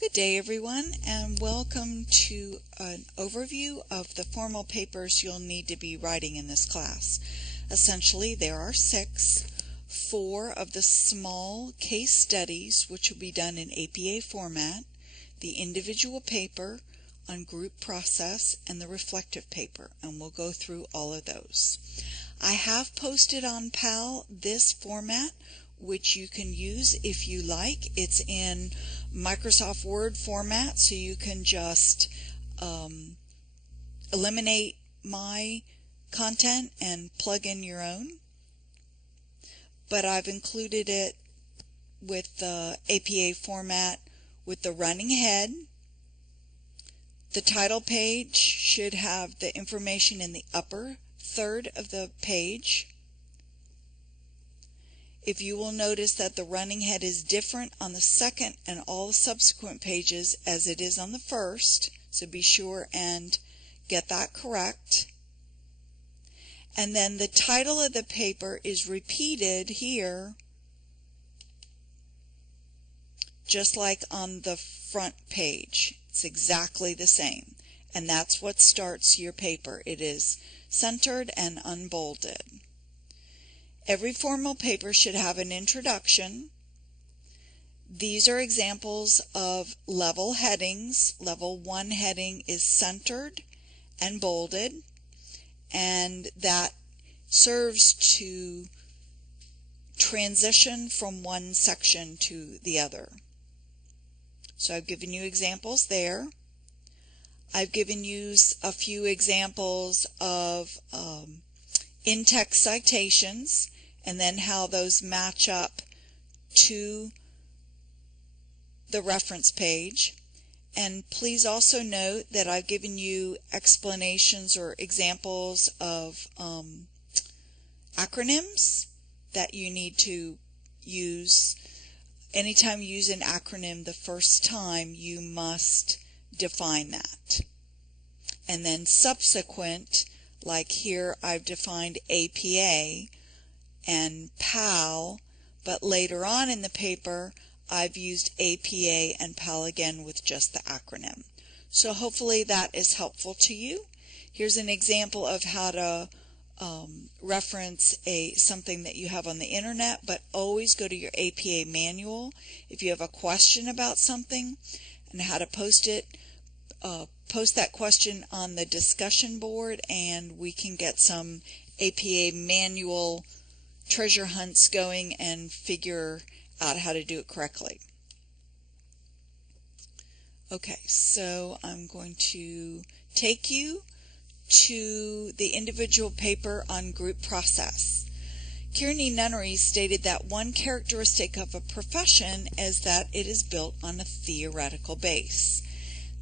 Good day everyone, and welcome to an overview of the formal papers you'll need to be writing in this class. Essentially there are 6, 4 of the small case studies which will be done in APA format, the individual paper on group process, and the reflective paper, and we'll go through all of those. I have posted on PAL this format which you can use if you like. It's in Microsoft Word format, so you can just eliminate my content and plug in your own. But I've included it with the APA format with the running head. The title page should have the information in the upper third of the page. If you will notice that the running head is different on the second and all the subsequent pages as it is on the first, so be sure and get that correct. And then the title of the paper is repeated here just like on the front page. It's exactly the same, and that's what starts your paper. It is centered and unbolded. Every formal paper should have an introduction. These are examples of level headings. Level 1 heading is centered and bolded, and that serves to transition from one section to the other. So I've given you examples there. I've given you a few examples of in-text citations, and then how those match up to the reference page. And please also note that I've given you explanations or examples of acronyms that you need to use. Anytime you use an acronym the first time, you must define that. And then subsequent, like here I've defined APA and PAL, but later on in the paper I've used APA and PAL again with just the acronym. So hopefully that is helpful to you. Here's an example of how to reference something that you have on the internet, but always go to your APA manual if you have a question about something, and how to post it. Post that question on the discussion board, and we can get some APA manual treasure hunts going and figure out how to do it correctly. Okay, so I'm going to take you to the individual paper on group process. Kearney Nunnery stated that one characteristic of a profession is that it is built on a theoretical base.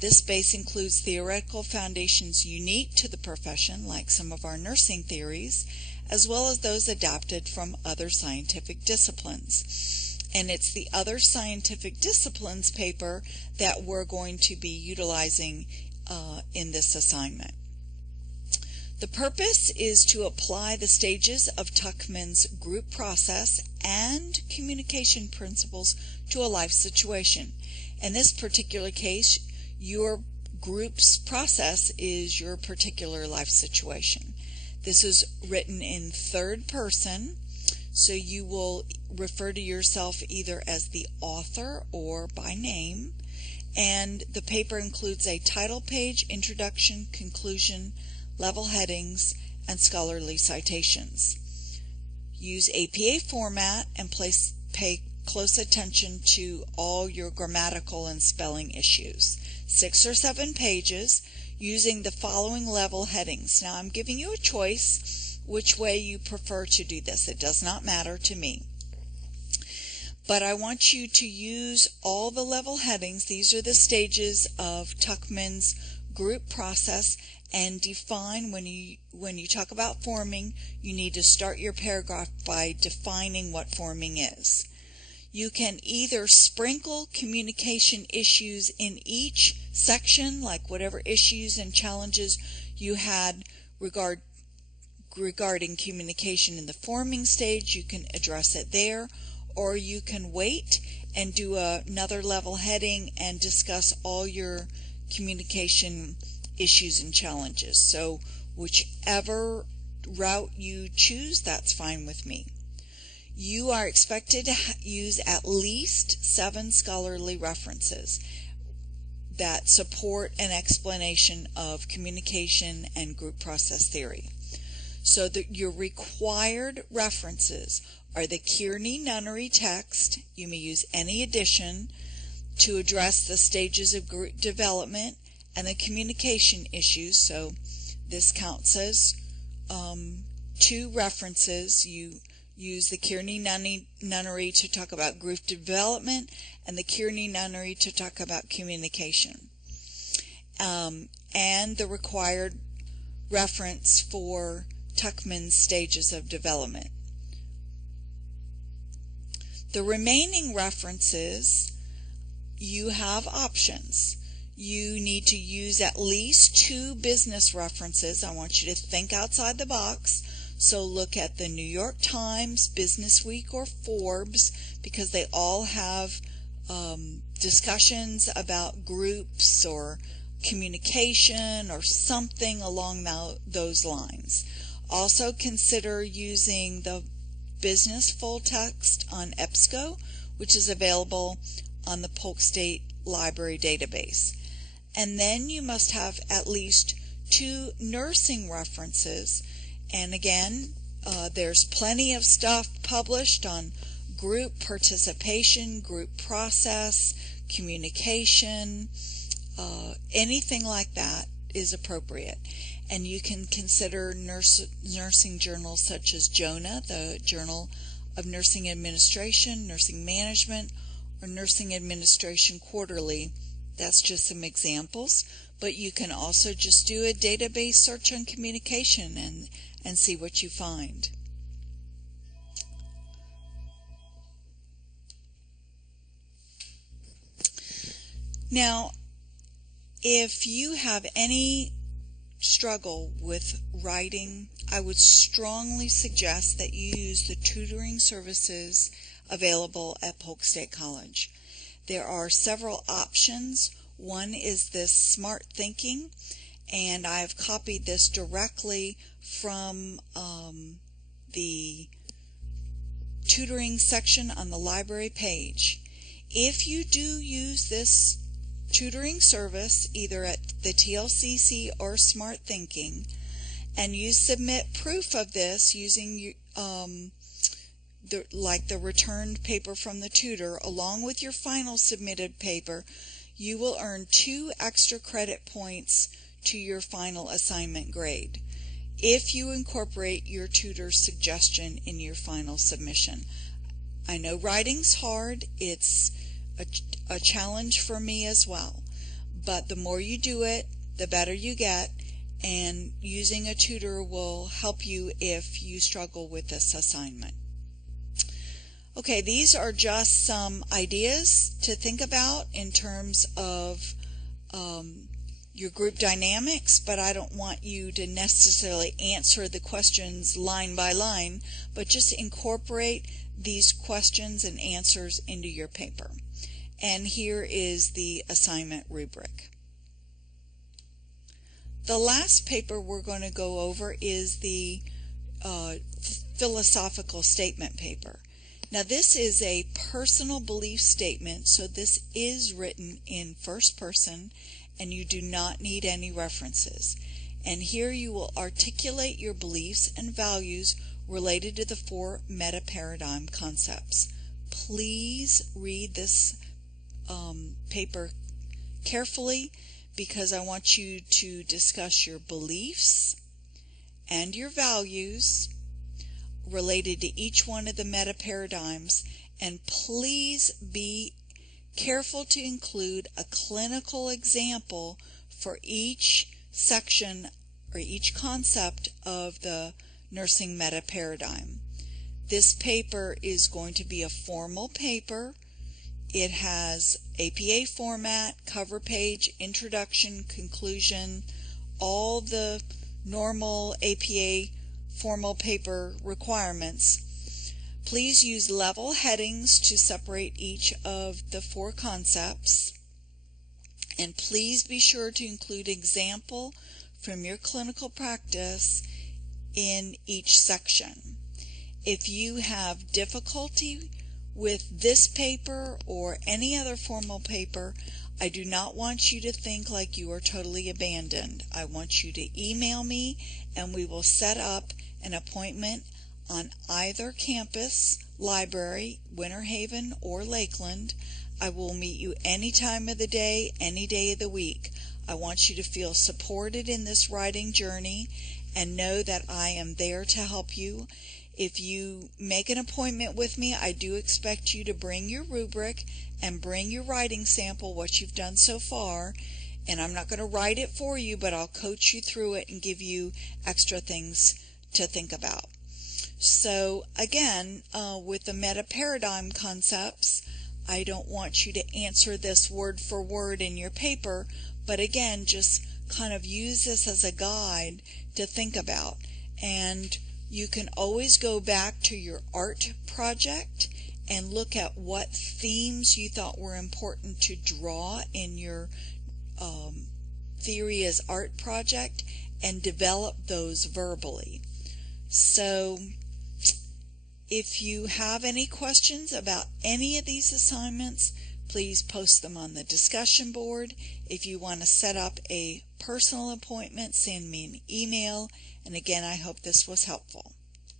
This base includes theoretical foundations unique to the profession, like some of our nursing theories, as well as those adapted from other scientific disciplines. And it's the other scientific disciplines paper that we're going to be utilizing in this assignment. The purpose is to apply the stages of Tuckman's group process and communication principles to a life situation. In this particular case, your group's process is your particular life situation. This is written in third person, so you will refer to yourself either as the author or by name. And the paper includes a title page, introduction, conclusion, level headings, and scholarly citations. Use APA format and pay close attention to all your grammatical and spelling issues. 6 or 7 pages using the following level headings. Now I'm giving you a choice which way you prefer to do this. It does not matter to me. But I want you to use all the level headings. These are the stages of Tuckman's group process, and define when you talk about forming, you need to start your paragraph by defining what forming is. You can either sprinkle communication issues in each section, like whatever issues and challenges you had regarding communication in the forming stage, you can address it there, or you can wait and do another level heading and discuss all your communication issues and challenges. So whichever route you choose, that's fine with me. You are expected to use at least 7 scholarly references that support an explanation of communication and group process theory. So your required references are the Kearney-Nunnery text. You may use any addition to address the stages of group development and the communication issues. So this counts as 2 references. You use the Kearney-Nunnery to talk about group development and the Kearney-Nunnery to talk about communication. And the required reference for Tuckman's stages of development. The remaining references, you have options. You need to use at least 2 business references. I want you to think outside the box. So look at the New York Times, Business Week, or Forbes, because they all have discussions about groups or communication or something along those lines. Also consider using the business full text on EBSCO, which is available on the Polk State Library database. And then you must have at least 2 nursing references. And again, there's plenty of stuff published on group participation, group process, communication, anything like that is appropriate. And you can consider nursing journals such as JONA, the Journal of Nursing Administration, Nursing Management, or Nursing Administration Quarterly. That's just some examples, but you can also just do a database search on communication and see what you find. Now, if you have any struggle with writing, I would strongly suggest that you use the tutoring services available at Polk State College. There are several options. One is this Smart Thinking, and I've copied this directly from the tutoring section on the library page. If you do use this tutoring service, either at the TLCC or Smart Thinking, and you submit proof of this using the returned paper from the tutor along with your final submitted paper, you will earn 2 extra credit points to your final assignment grade if you incorporate your tutor's suggestion in your final submission. I know writing's hard. It's a challenge for me as well, but the more you do it, the better you get, and using a tutor will help you if you struggle with this assignment. Okay, these are just some ideas to think about in terms of your group dynamics, but I don't want you to necessarily answer the questions line by line, but just incorporate these questions and answers into your paper. And here is the assignment rubric. The last paper we're going to go over is the philosophical statement paper. Now this is a personal belief statement, so this is written in first person and you do not need any references. And here you will articulate your beliefs and values related to the 4 meta-paradigm concepts. Please read this paper carefully, because I want you to discuss your beliefs and your values related to each one of the meta-paradigms, and please be careful to include a clinical example for each section or each concept of the nursing meta-paradigm. This paper is going to be a formal paper. It has APA format, cover page, introduction, conclusion, all the normal APA formal paper requirements. Please use level headings to separate each of the 4 concepts. And please be sure to include example from your clinical practice in each section. If you have difficulty with this paper or any other formal paper, I do not want you to think like you are totally abandoned. I want you to email me and we will set up an appointment on either campus, library, Winter Haven or Lakeland. I will meet you any time of the day, any day of the week. I want you to feel supported in this writing journey and know that I am there to help you. If you make an appointment with me, I do expect you to bring your rubric and bring your writing sample, what you've done so far. And I'm not going to write it for you, but I'll coach you through it and give you extra things to think about. So again, with the meta paradigm concepts, I don't want you to answer this word for word in your paper, but again, just kind of use this as a guide to think about. And you can always go back to your art project and look at what themes you thought were important to draw in your theory as art project and develop those verbally. So if you have any questions about any of these assignments, please post them on the discussion board. If you want to set up a personal appointment, send me an email. And again, I hope this was helpful.